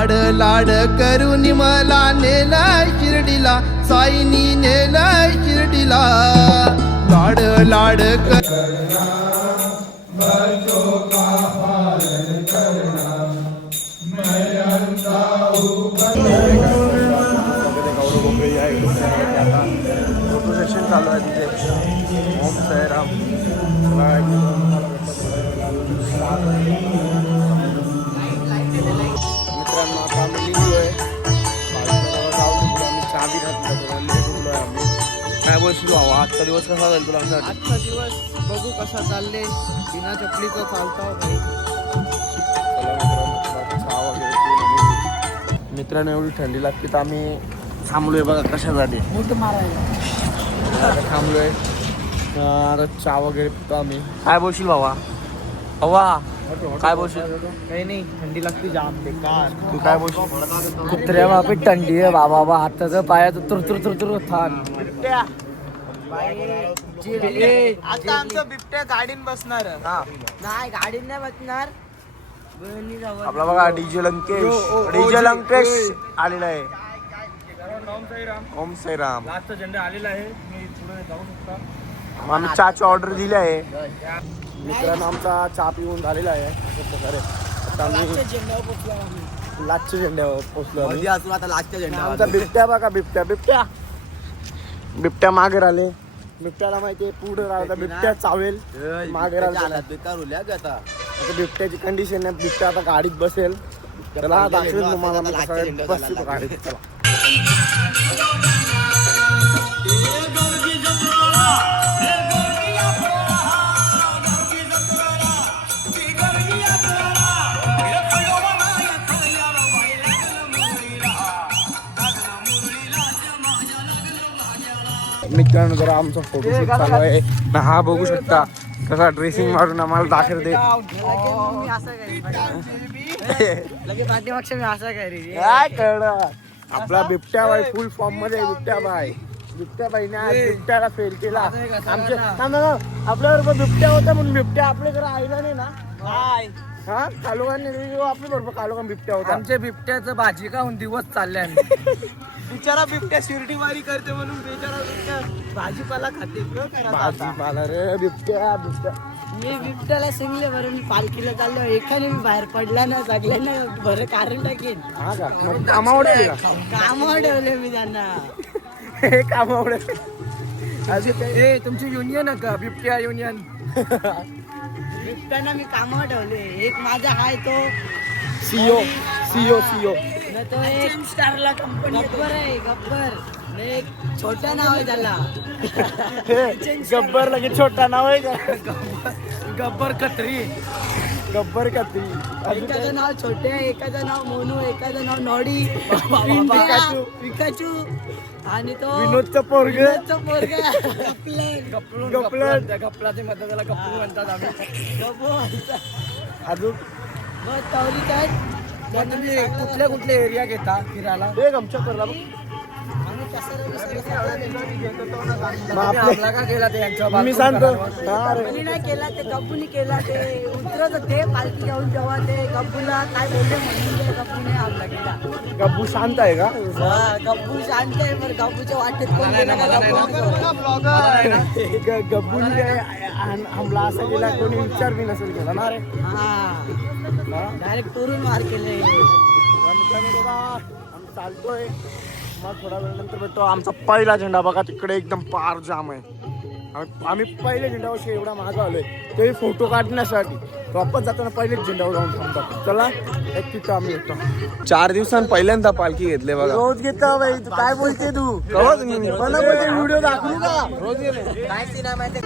लाड लाड करून मला नेलाय शिर्डीला, साईनी नेलाय शिर्डीला. लाड लाड करना बच्चों का पालन करना, मैं अंधा हूँ. फोटो सेशन चालू आहे तिथे. ओम साईराम. मित्रांनो आता आम्ही निघलोय. आम्ही चहा बी घातला निघलोय आम्ही. काय बोलशील भावा, आजचा दिवस कसा जाईल तुला? आजचा दिवस बघू कसा चालले. बिना चपलीचा चालता भाई. चहा वगैरे पिऊन मित्रांनो एवढी थंडी लागते तर आम्ही थांबलोय बघा कशासाठी. आता थांबलोय. आता चहा वगैरे पितो आम्ही. काय बोलशील भावा? हवा काय बोलशील? काही नाही, थंडी लागते जाम बेकार. तू काय बोलशील? कुत्र्या बापे थंडी आहे बाबा. हाताचं पायाचं तुर तुर तुर तुर थान. आता आमचं बिबट्या गाडीन बसणार. नाही गाडीन नाही बसणार. आपला बघा डीजे लंकेश आलेला आहे. ओम साईराम. लास्टचा झेंडा आलेला आहे. मी पुढे जाऊ शकता. आम्ही चहाची ऑर्डर दिली आहे. मित्रांनो आमचा चहा पिऊन झालेला आहे. अशा प्रकारे आता आम्ही लास्टच्या झेंड्यावर पोहोचलो. आता लास्टच्या झेंडा आमचा बिबट्या बघा. बिबट्या मागे राहिले. बिबट्याला माहितीये पुढे राहिला बिबट्या चावेल. मागे राहिला बेकार होल्या आता. आता बिबट्याची कंडिशन आहे. बिबट्या आता गाडीत बसेल. त्याला दाखवेल तुम्हाला बसतो गाडीत. चला मित्रांनो जरा आमचा फोटोशूट चालू आहे. हा बघू शकता कसा ड्रेसिंग मारून आम्हाला दाखवते. काय कळलं आपला बिबट्या बाई फुल फॉर्म मध्ये. बिबट्या बाईने आज बिबट्याला फेल केला. आपल्याबरोबर बिबट्या होता म्हणून बिबट्या आपल्याकडे आईला नाही ना. हा कालोखान आपल्या बरोबर कालोखान बिबट्या होता. आमच्या बिबट्याचं भाजी खाऊन दिवस चालले. बिचारा बिबट्या शिर्डीवारी करते म्हणून बिचारा बिबट्या भाजीपाला खाते. भाजीपाला रे बिबट्या. मी बिबट्याला सांगले बरं मी पालखीला चाललो. एखाने मी बाहेर पडला ना सगळ्यांना बरं कारण टाकेन. हा का मग कामावडे का? कामावर ठेवले मी त्यांना. हे कामावडे. हे तुमची युनियन आहे का? बिबट्या युनियन. बिबट्याला मी कामावर ठेवले. एक माझा हाय तो सीओ. न तो एक स्टारला कंपनी गब्बर आहे. गब्बर एक छोटं नाव आहे त्याला. गब्बर लगे छोटा नाव आहे का? गब्बर कत्री. एकाचं नाव छोटे, एकाचं नाव मोनू, एकाचं नाव नॉडी, पिकाचू आणि तो विनोदचं पोरग. गपलाचे मध्ये त्याला गप्पू म्हणतात आम्ही. अजून तवरी काय तुम्ही कुठले एरिया घेता फिरायला? एक आमच्या करला आपला का केला ते यांच्या? मी सांगतो नाही केला ते गब्बूनी केला. ते उतरत होते पालखी घेऊन तेव्हा ते गब्बूला काय बोलले म्हणून गब्बूने आपला केला. गब्बू शांत आहे का? गब्बू शांत आहे पण गब्बूच्या वाटेत कोण गब्बूने हमला असा केला कोणी विचार बी नसेल केला ना रे. डायरेक्ट टोरून मार केले. आम्ही चालतोय. मग थोडा वेळ नंतर भेटतो. आमचा पहिला झेंडा बघा तिकडे एकदम पार जाम आहे. आम्ही पहिल्या झेंड्यावर एवढा मागं आलोय ते फोटो काढण्यासाठी. वापस जाताना पहिलेच झेंड्यावर जाऊन थांबतात. चला एक तिथं आम्ही येतो. 4 दिवसांनी पहिल्यांदा पालखी घेतले बघा. रोज घेतो बाई. तू काय बोलते तू? रोज व्हिडिओ दाखवू का? रोज गेले काय सिनेमा माहिती.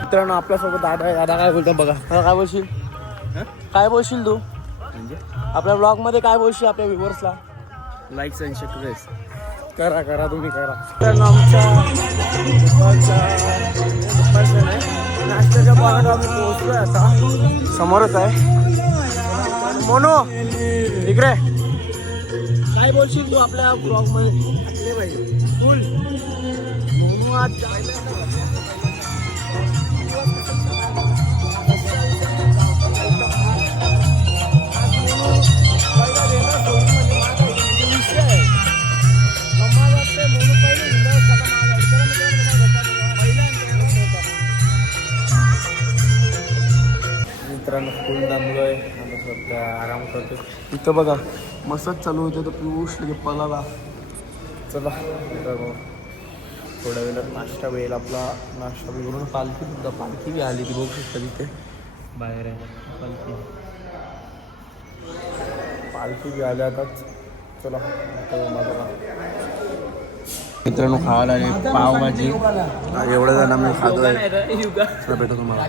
मित्रांनो आपल्यासोबत दादा आहे. दादा काय बोलतो बघा. काय बोलशील? काय बोलशील तू? आपल्या ब्लॉग मध्ये काय बोलशील आपल्या व्ह्युअर्सला? Likes and subscribe. करा तुम्ही करा. तर आमच्या दुपारचं नाही नाश्त्याच्या पॉईंट आम्ही पोहोचलोय आता. समोरच आहे मोनो. इकडे काय बोलशील तू आपल्या ब्लॉग मध्ये? फुल मोनू आज मित्रांनो फुल दमलोय आणि सध्या आराम करतो. इथं बघा मसाज चालू होते तर पियुष लगे पलाला. चला मित्रांनो थोड्या वेळात नाश्ता वेळेला आपला नाश्ता करून पालखी बी आली ती बघू शकता तिथे बाहेर आहे पालखी बी आल्या आताच. चला मित्रांनो खायला आले पावभाजी एवढ्या जण मी खातो आहे. भेटतो तुम्हाला.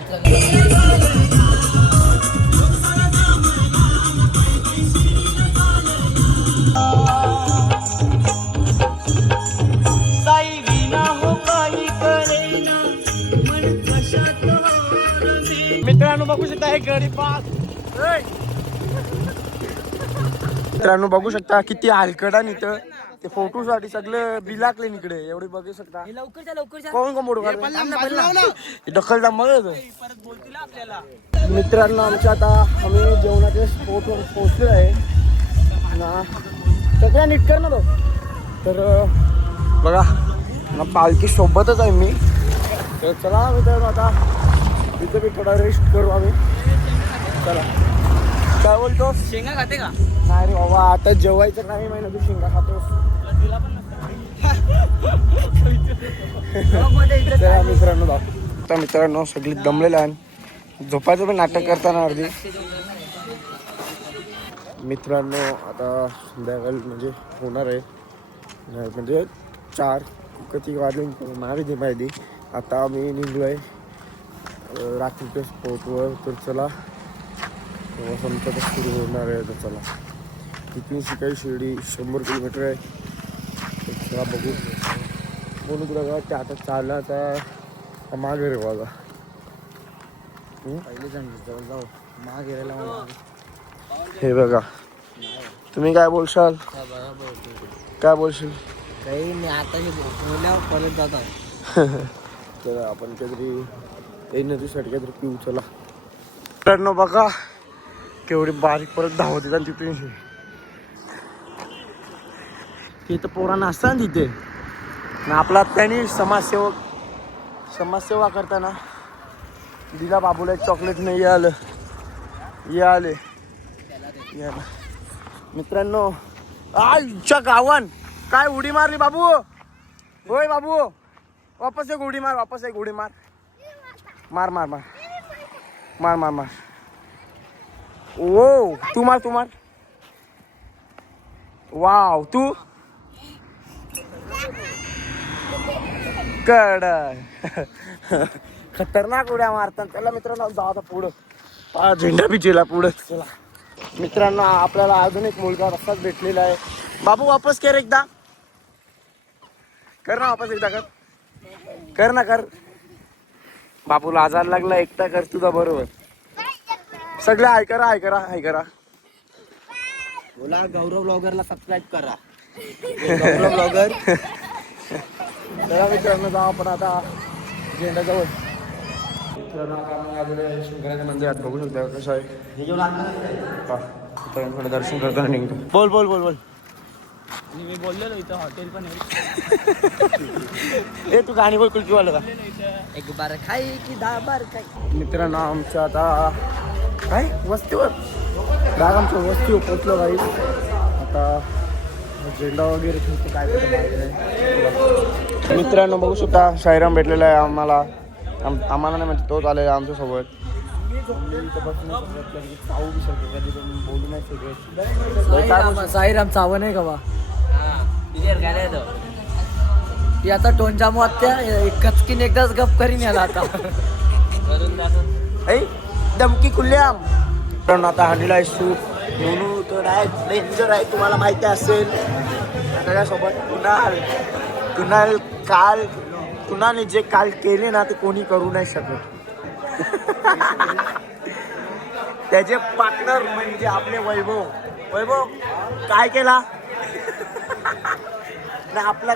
मित्रांनो बघू शकता हे गडी पास. मित्रांनो बघू शकता किती हलकड आणि इथं ते फोटो साठी सगळं बिलाकले इकडे एवढे बघू शकता. कोण कोण मोठं ढकलता मग. मित्रांनो आमच्या आता आम्ही जेवणाच्या स्पॉटवर पोहोचलो आहे ना. सगळ्या नीट कर ना तो. तर बघा ना पालखी सोबतच आहे मी. तर चला मित्रांनो आता इथे बी थोडा रेस्ट करू आम्ही. चला काय बोलतो? शेंगा खाते का? नाही रे बाबा आता जेवायचं नाही महिना तू शेंगा खातोस. मित्रांनो आता मित्रांनो सगळी दमलेला आहे. झोपायचं पण नाटक करताना अर्धी. मित्रांनो आता संध्याकाळी म्हणजे होणार आहे म्हणजे 4 किती वाजले माहिती माहिती. आता आम्ही निघलो आहे रात्रीच्या स्पॉटवर. तर चला संपत सुरू होणार आहे. तर चला तिथून शिकाई शिर्डी 100 किलोमीटर आहे. तर चला बघू बोलू तुला का ते आता चालण्याचा मागे रे माझा पहिले जाऊ मागे गेलेला मला. हे बघा तुम्ही काय बोलशाल? काय बोलशील? काही मी आता परत जात तर आपण काहीतरी नदीसाठी काहीतरी पिऊ. चला मित्रांनो बघा केवढी बारीक परत धावत येतात तिथे. तिथं पोरांना असतात ना तिथे ना आपला त्यांनी समाजसेवा करताना दिला बाबूला एक चॉकलेट नाही आलं आले मित्रांनो. आजच्या गावान काय उडी मारली बाबू? होय बाबू वापस एक उडी मार. वापस एक उडी मार. मार मार मार मार मार मार. ओ तू मार. वाव तू कड खतरनाक उड्या मारतात त्याला. मित्रांनो जाऊ आता पुढं झेंडा बिजेला पुढं. चला मित्रांनो आपल्याला अजून एक मुलगा रस्ताच भेटलेला आहे. बाबू वापस कर एकदा. कर ना वापस एकदा कर ना कर. बापूला आजार लागला एकटा कर तुझा बरोबर. सगळे हाय करा. बोला गौरव ब्लॉगरला सबस्क्राईब करा. गौरव ब्लॉगर. चला मित्रांनो जाऊ आपण आता झेंडाजवळ. मित्रांनो आता आम्ही आलेलो शंकराच्या मंदिरात बघू शकता कसं आहे. मित्रांकडे दर्शन करताना निघतो. बोल मी बोललेलो इथं हॉटेल पण ए तू गाणी बोल कुलकी वाला का? एक बार खाई की 10 बार खाई. मित्रांनो आमच्या आता काय वस्तीवर आमच्या वस्तीवर पोचलो काही. आता झेंडा वगैरे ठेवतो काय मित्रांनो बघू शकता साईराम भेटलेला आहे आम्हाला. आम्हाला नाही म्हणजे तोच आलेला आमच्यासोबत. बोलू नाही सगळे. साईराम चावं नाही का बा? याचा टोनच्या त्या कचकीन एकदाच गप करीन याला आता. धमकी खुल्याम. पण आता हंडीला सूप म्हणून तर आहे डेंजर आहे तुम्हाला माहिती असेल. आता सगळ्यासोबत कुणाल कुणाने जे काल केले ना ते कोणी करू नाही शकत. त्याचे पार्टनर म्हणजे आपले वैभव काय केला ना आपला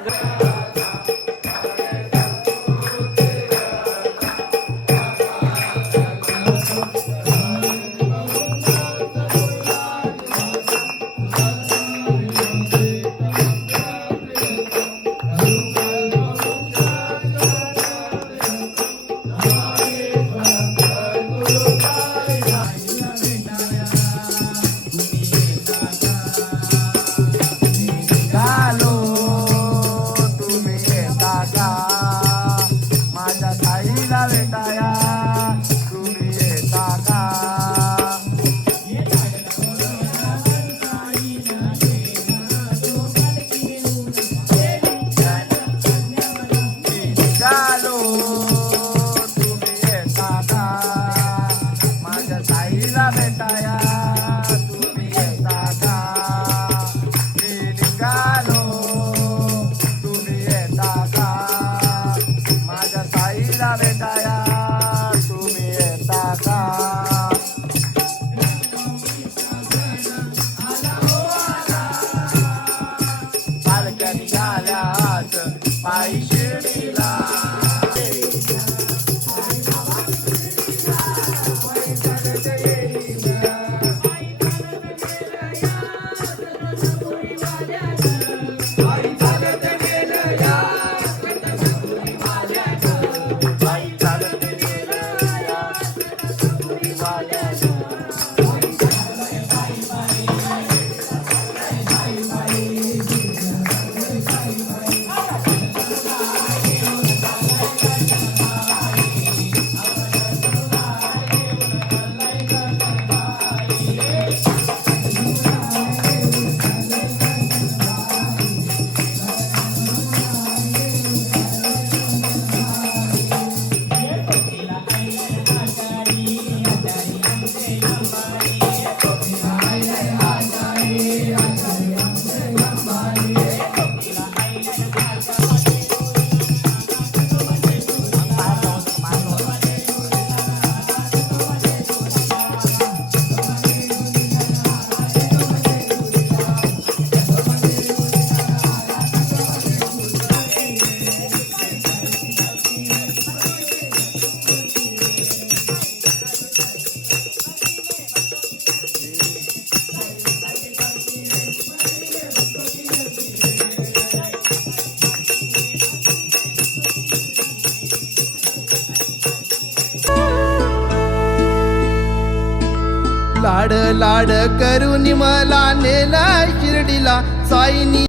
लाड लाड करून मला नेला शिर्डीला साईनी